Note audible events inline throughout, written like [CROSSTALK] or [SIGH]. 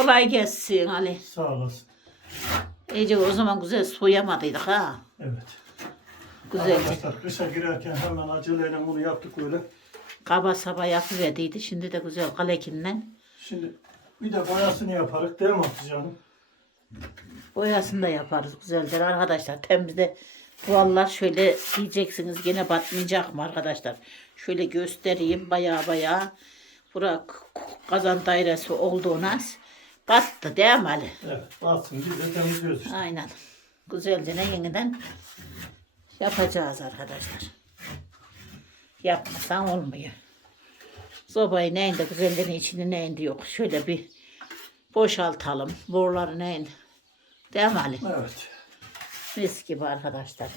Kolay gelsin Ali. Sağ olasın. İyice o zaman güzel soyamadıydık ha. Evet. Güzel. Arkadaşlar kışa girerken hemen aceleyle bunu yaptık öyle. Kaba saba yapıverdiydi. Şimdi de güzel kalekinden Şimdi bir de boyasını yaparız değil mi Hatice'nin? boyasını da yaparız güzeldir arkadaşlar. Temizde duvarlar şöyle diyeceksiniz gene batmayacak mı arkadaşlar? Şöyle göstereyim baya baya. Bura k- kazan dairesi olduğuna battı değil mi Ali? Evet. Batsın biz de temizliyoruz işte. Aynen. Güzelce yeniden yapacağız arkadaşlar. Yapmasan olmuyor. Sobayı neyinde güzelliğin içinde neyinde yok. Şöyle bir boşaltalım. Boruları neyinde. Değil mi Ali? Evet. Mis gibi arkadaşlar.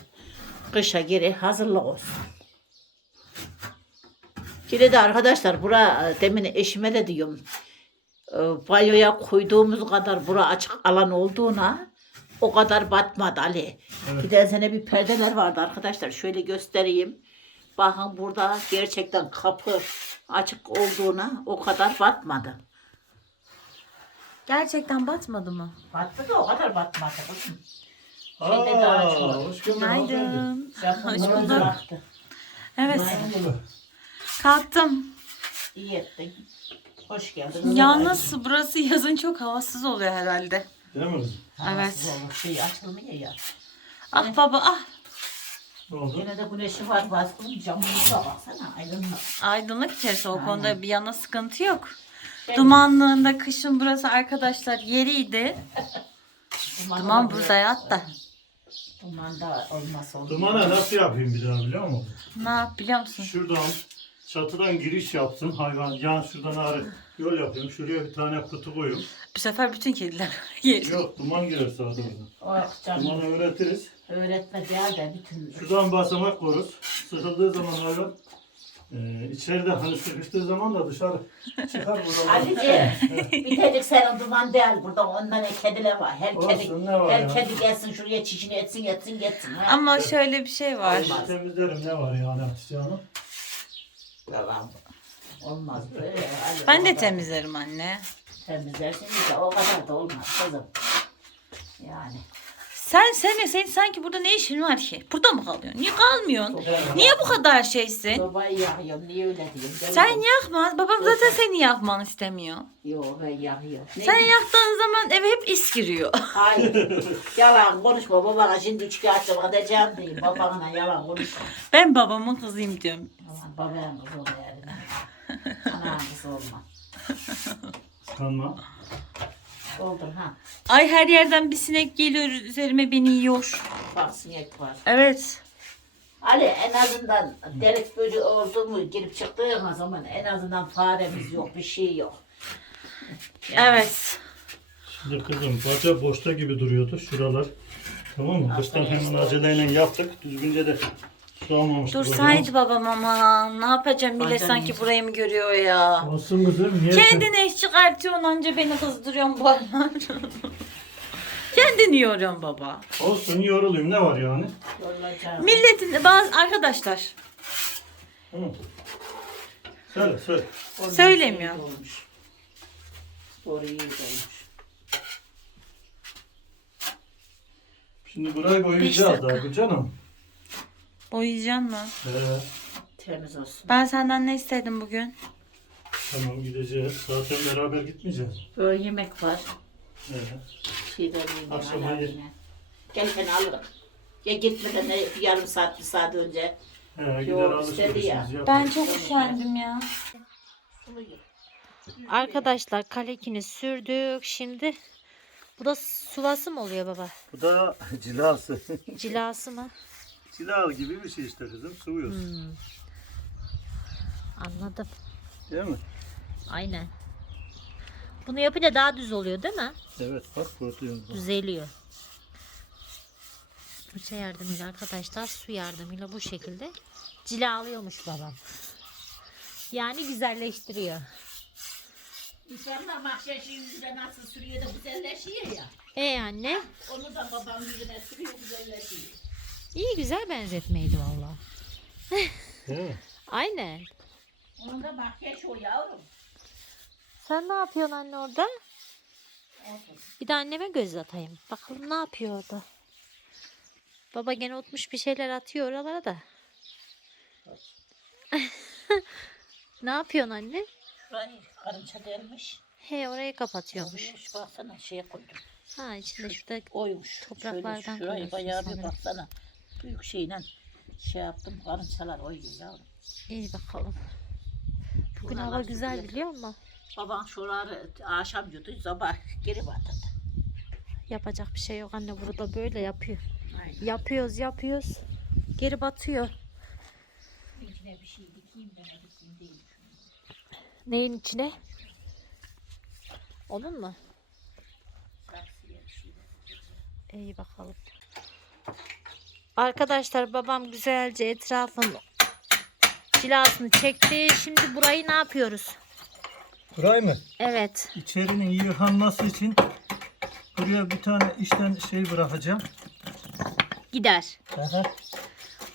Kışa geri hazırlık olsun. Geri de arkadaşlar bura demin eşime de diyorum. E, Banyoya koyduğumuz kadar bura açık alan olduğuna o kadar batmadı Ali. Bir de sene bir perdeler vardı arkadaşlar. Şöyle göstereyim. Bakın burada gerçekten kapı açık olduğuna o kadar batmadı. Gerçekten batmadı mı? Battı da o kadar batmadı. kızım. Aa, de daha hoş geldin. Günaydın. Hoş bulduk. Evet. Merhaba. Kalktım. İyi ettin. Hoş geldin. Yalnız burası yazın çok havasız oluyor herhalde. Değil mi kızım? Evet. Şey açılmıyor ya. Ah baba ah. Ne oldu? Yine de güneşi var baskın camımıza baksana aydınlık. Aydınlık içerisi o konuda bir yana sıkıntı yok. Ben- Dumanlığında kışın burası arkadaşlar yeriydi. Duman da burada yattı. Duman da olmasa olur. Dumana nasıl yapayım bir daha biliyor musun? Ne yap biliyor musun? Şuradan çatıdan giriş yapsın hayvan. Yan şuradan ağrı yol yapıyorum. Şuraya bir tane kutu koyuyorum. Bu sefer bütün kediler [LAUGHS] yer. Yok duman girer doğru. Oh canım. Dumanı öğretiriz. Öğretme değil de bütün. Şuradan basamak koruz. Sıkıldığı zaman hayvan e, içeride hani sıkıştığı zaman da dışarı çıkar buradan. [LAUGHS] Alice bir tedik senin duman değil burada ondan kediler var. Her Olsun, kedi, ne var her ya? kedi gelsin şuraya çişini etsin etsin etsin. Ha? Ama şöyle bir şey var. Olmaz. Temizlerim ne var yani Hatice Hanım? Yalan. Olmaz böyle. Ali, Ben de kadar temizlerim anne. Temizlersin de o kadar da olmaz kızım. Yani. Sen sen senin sanki burada ne işin var ki? Burada mı kalıyorsun? Niye kalmıyorsun? Niye bu kadar şeysin? Sobayı yakıyorum. Niye öyle diyeyim? Gel Sen bakalım. yakma. Babam zaten seni yakmanı istemiyor. Yok ben yakıyorum. Ne Sen yaktığın zaman eve hep is giriyor. Hayır. [LAUGHS] yalan konuşma. Babana şimdi cevap edeceğim diyeyim. Babana yalan konuşma. Ben babamın kızıyım diyorum. Aman babanın kızı ol yani. Ananın kızı olma. Kanma. Oldu ha. Ay her yerden bir sinek geliyor üzerime beni yiyor. Bak sinek var. Evet. Ali en azından delik böcü oldu mu girip çıktığın zaman en azından faremiz yok bir şey yok. Evet. Şimdi kızım baca boşta gibi duruyordu şuralar. Tamam mı? Kıştan hemen aceleyle yaptık. Düzgünce de sulamamıştık. Dur orayı. saydı babam ama ne yapacağım millet Bazen sanki insan- burayı mı görüyor ya. Olsun kızım. Niye? Kendine iş çıkartıyorsun anca beni kızdırıyorsun bu aralar. [LAUGHS] Kendini yoruyorsun baba. Olsun yorulayım ne var yani? Milletin bazı arkadaşlar Hı. Söyle söyle. Onun söylemiyor. iyi olmuş. Doğru iyi olmuş. Şimdi burayı boyayacağız dakika. daha bu canım. Boyayacaksın mı? Ee, Temiz olsun. Ben senden ne istedim bugün? tamam gideceğiz. Zaten beraber gitmeyeceğiz. Böyle yemek var. Ee, Şeyler. Akşam yine. Gelken alırım. Ya gitmeden ne, bir yarım saat bir saat önce. he, gider Yok, istedi alışverişimizi ya. yaparız. Ben çok üşendim ya. Arkadaşlar kalekini sürdük. Şimdi bu da suvası mı oluyor baba? Bu da cilası. Cilası mı? Cila gibi bir şey işte kızım. Sıvıyoruz. Hmm. Anladım. Değil mi? Aynen. Bunu yapınca daha düz oluyor değil mi? Evet bak kurtuluyoruz. Düzeliyor. Fırça yardımıyla arkadaşlar su yardımıyla bu şekilde cilalıyormuş babam. Yani güzelleştiriyor. İnsanlar makyajı yüzüne nasıl sürüyor da güzelleşiyor ya. E anne Onu da babam yüzüne sürüyor güzelleşiyor. İyi güzel benzetmeydi valla. Değil mi? [LAUGHS] Aynen. Onun da makyaj o yavrum. Sen ne yapıyorsun anne orada? Bir de anneme göz atayım. Bakalım ne yapıyor orada. Baba gene otmuş bir şeyler atıyor oralara da. [LAUGHS] ne yapıyorsun anne? Şurayı karınca delmiş. He orayı kapatıyormuş. Oymuş baksana şeye koydum. Ha içinde şurada Oymuş. Topraklardan Şöyle şurayı koyuyorsun bayağı bir sanırım. baksana. Büyük şeyle şey yaptım. Karıncalar oyuyor yavrum. iyi bakalım. Bugün hava güzel biliyor musun? Baban şuraları akşam yudu. Sabah geri batırdı. Yapacak bir şey yok anne burada böyle yapıyor. Aynen. Yapıyoruz yapıyoruz. Geri batıyor. İçine bir şey dikeyim de ne dikeyim değil. Neyin içine? Onun mu? Şey. İyi bakalım. Arkadaşlar babam güzelce etrafın cilasını çekti. Şimdi burayı ne yapıyoruz? Burayı mı? Evet. İçerinin yıkanması için buraya bir tane işten şey bırakacağım. Gider. Aha.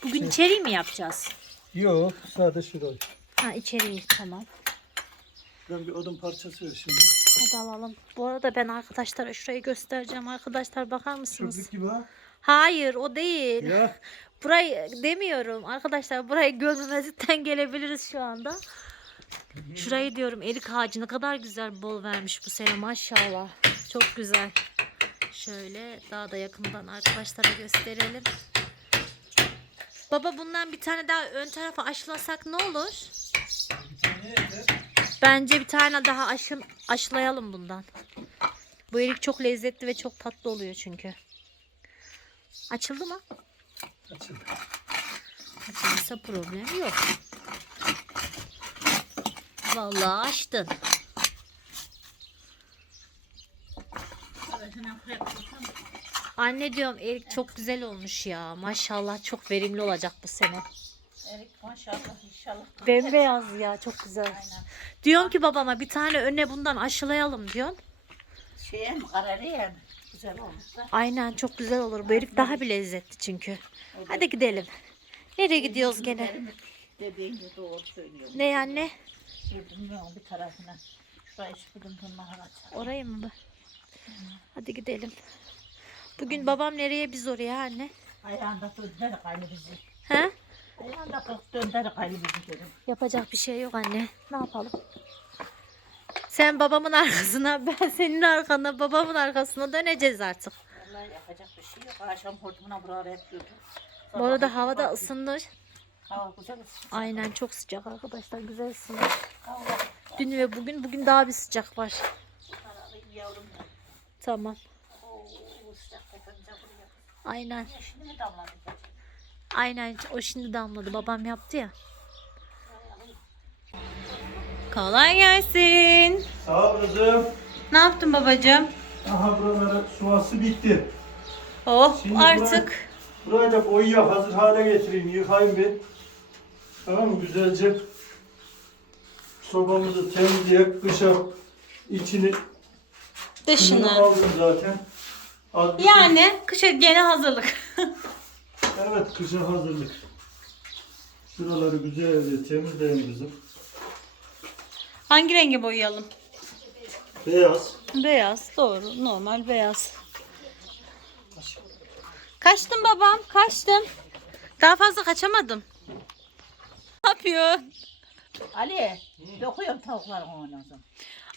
Bugün içeriği mi yapacağız? Yok sadece şurayı. Ha içeriği tamam. Ben bir odun parçası ver şimdi. Hadi alalım. Bu arada ben arkadaşlara şurayı göstereceğim. Arkadaşlar bakar mısınız? Çöplük gibi ha. Hayır o değil. Ya. [LAUGHS] Burayı demiyorum. Arkadaşlar burayı görmemezlikten [LAUGHS] gelebiliriz şu anda. Şurayı diyorum erik ağacı ne kadar güzel bol vermiş bu sene maşallah. Çok güzel. Şöyle daha da yakından arkadaşlara gösterelim. Baba bundan bir tane daha ön tarafa aşılasak ne olur? Bence bir tane daha aşın, aşılayalım bundan. Bu erik çok lezzetli ve çok tatlı oluyor çünkü. Açıldı mı? Açıldı. Açılırsa problemi yok. Vallahi açtın. Anne diyorum erik çok güzel olmuş ya. Maşallah çok verimli olacak bu sene. Erik maşallah inşallah. Bembeyaz ya çok güzel. Aynen. Diyorum ki babama bir tane önüne bundan aşılayalım diyorsun. Şeye mi kararıya mı? Güzel olmuş da. Aynen çok güzel olur. Bu erik daha bir lezzetli çünkü. Hadi gidelim. Nereye gidiyoruz gene? Benim Dediğin de doğru söylüyor. Ne anne? Bilmiyorum bir tarafına. Şurayı. Oraya mı? Hadi gidelim. Bugün babam nereye biz oraya anne? Ayağında döndürük aynı bizi. He? Ayağında döndürük aynı bizi dedim. Yapacak bir şey yok anne. Ne yapalım? Sen babamın arkasına, [LAUGHS] ben senin arkana, babamın arkasına döneceğiz artık. Vallahi yapacak bir şey yok. Akşam hortumuna buralara yapıyordum. Bu arada hava da ısındı. Hava. Aynen çok sıcak arkadaşlar. Güzel ısındı. Hava Dün ve bugün, bugün daha bir sıcak var. yavrum. Tamam. Oo sıcak. Aynen. Ya Şimdi mi damladı? Aynen. O şimdi damladı. Babam yaptı ya. Kolay gelsin. Kızım. Ne yaptın babacığım? Aha buraları suası bitti. Oh Şimdi artık. Burayı da boyuya hazır hale getireyim. Yıkayayım bir. Tamam mı? Güzelce sobamızı temizleyip kışa içini Dışını. aldım zaten. Bir- Yani kışa gene hazırlık. [LAUGHS] Evet kışa hazırlık. Şuraları güzelce temizleyin kızım. Hangi rengi boyayalım? Beyaz. Beyaz. Doğru. Normal beyaz. Kaçtım babam. Kaçtım. Daha fazla kaçamadım. Ne yapıyor? Ali, dokuyorum tavuklarımı ondan sonra.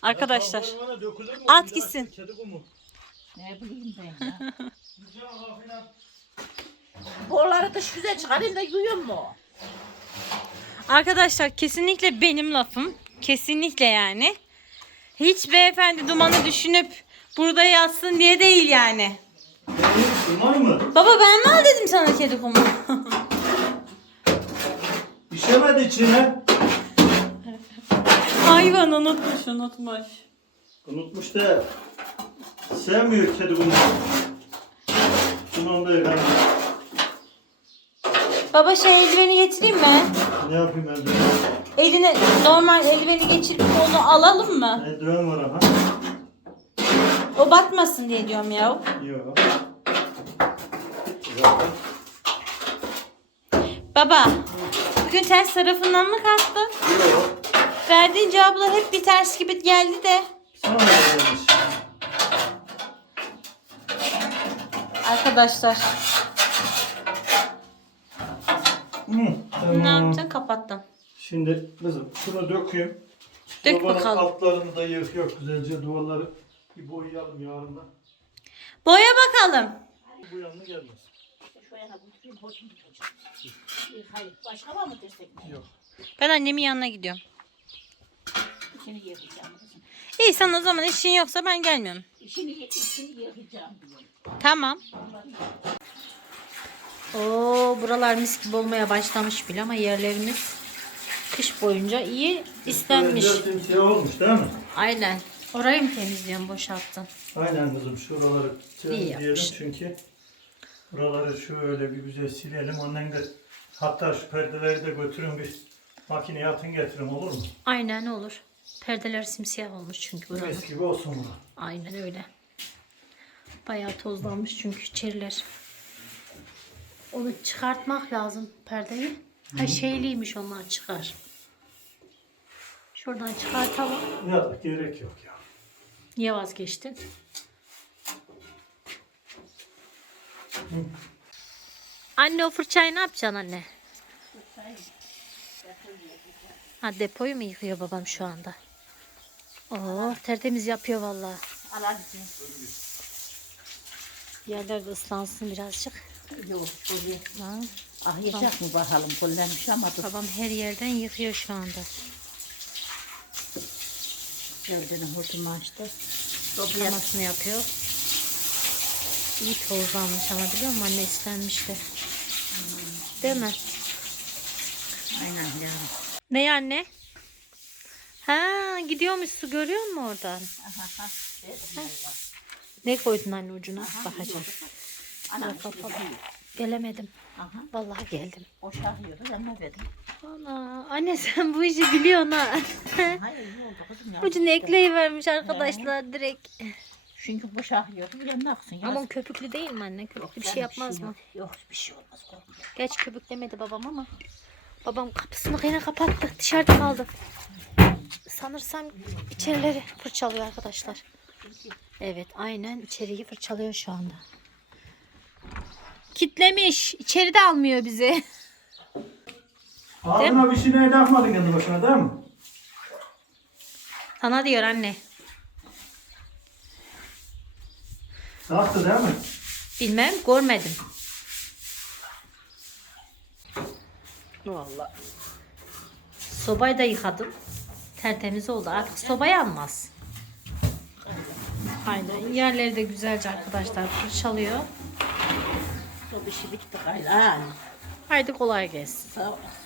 Arkadaşlar. At gitsin. Ne bileyim ben ya. [LAUGHS] Boruları dış güzel çıkarayım da yuyuyor mu? Arkadaşlar kesinlikle benim lafım. Kesinlikle yani. Hiç beyefendi dumanı düşünüp burada yatsın diye değil yani. Duman mı? Baba ben mi al dedim sana kedi kumu? [LAUGHS] İşemedi içine. Hayvan unutmuş unutmuş. Unutmuş da sevmiyor kedi kumu. Duman da yakalım. Baba şey eldiveni getireyim mi? Ne yapayım elde? Eline normal eldiveni geçirip onu alalım mı? Eldiven var aha. O batmasın diye diyorum ya. Yok. Baba bugün ters tarafından mı kalktın? Yok. Verdiğin cevaplar hep bir ters gibi geldi de. Sana da gelmiş. arkadaşlar. Hı, Ne tamam. yapacaksın? Kapattım. Şimdi kızım şunu dökeyim. Dök Sobanın bakalım. altlarını da yık yok güzelce duvarları bir boyayalım yarından. Boya bakalım. Bu yanına gelmez. Şu yana götüreyim, hortum tutacağım. Hayır, başka var mı destek? Yok. Ben annemin yanına gidiyorum. İçini yıkayacağım kızım. İyi sen o zaman işin yoksa ben gelmiyorum. İçini, içini yıkayacağım diyorum. Tamam. Oo buralar mis gibi olmaya başlamış bile ama yerlerimiz kış boyunca iyi islenmiş. Böyle simsiyah olmuş değil mi? Aynen. Orayı mı temizliyorsun boşalttın? Aynen kızım şuraları temizleyelim çünkü buraları şöyle bir güzel silelim. Ondan da hatta şu perdeleri de götürün bir makineye atın getirin olur mu? Aynen olur. Perdeler simsiyah olmuş çünkü buranın. Mis gibi olsun bura. Aynen öyle. Bayağı tozlanmış çünkü içeriler. Onu çıkartmak lazım perdeyi. Ha şeyliymiş onlar çıkar. Şuradan çıkartalım. Ya gerek yok ya. Niye vazgeçtin? Anne o fırçayı ne yapacaksın anne? Ha depoyu mu yıkıyor babam şu anda? Oo tertemiz yapıyor vallahi. Al hadi. Yerler de ıslansın birazcık. Yok. Ha, Ahlayacak mı bakalım? Kullanmış ama dur. babam her yerden yıkıyor şu anda. Evdenin hortumu açtı. Toplamasını yapıyor. İyi tozlanmış ama biliyor musun anne islenmiş de. Değil mi? Aynen yani. Ne anne? Ha gidiyormuş su görüyor musun oradan? Aha. Ne koydun anne ucuna? Bakacağım. Ana kapalı. Gelemedim. Aha. Vallahi geldim. Boşalıyordu ben ne dedim. Ana anne sen bu işi biliyorsun ha. Hayır iyi oldu kızım ya. Ucunu ekleyivermiş arkadaşlar direkt. Çünkü boşalıyordu bir yanına aksın. ya. Ama köpüklü değil mi anne? Köpüklü bir şey Yani yapmaz mı? Yok, yok bir şey olmaz. korkma. Geç köpüklemedi babam ama. Babam kapısını yine kapattı. Dışarıda kaldı. Sanırsam içerileri fırçalıyor arkadaşlar. Evet aynen içeriği fırçalıyor şu anda. Kitlemiş. İçeri de almıyor bizi. Ağzına bir şey neye takmadın kendi başına değil mi? Sana diyor anne. Taktı değil mi? Bilmem görmedim. Vallahi. Sobayı da yıkadım. Tertemiz oldu. Artık soba yanmaz. Aynen. Yerleri de güzelce arkadaşlar fırçalıyor. Bir şey bitti gayla. Haydi kolay gelsin. Sağ olasın.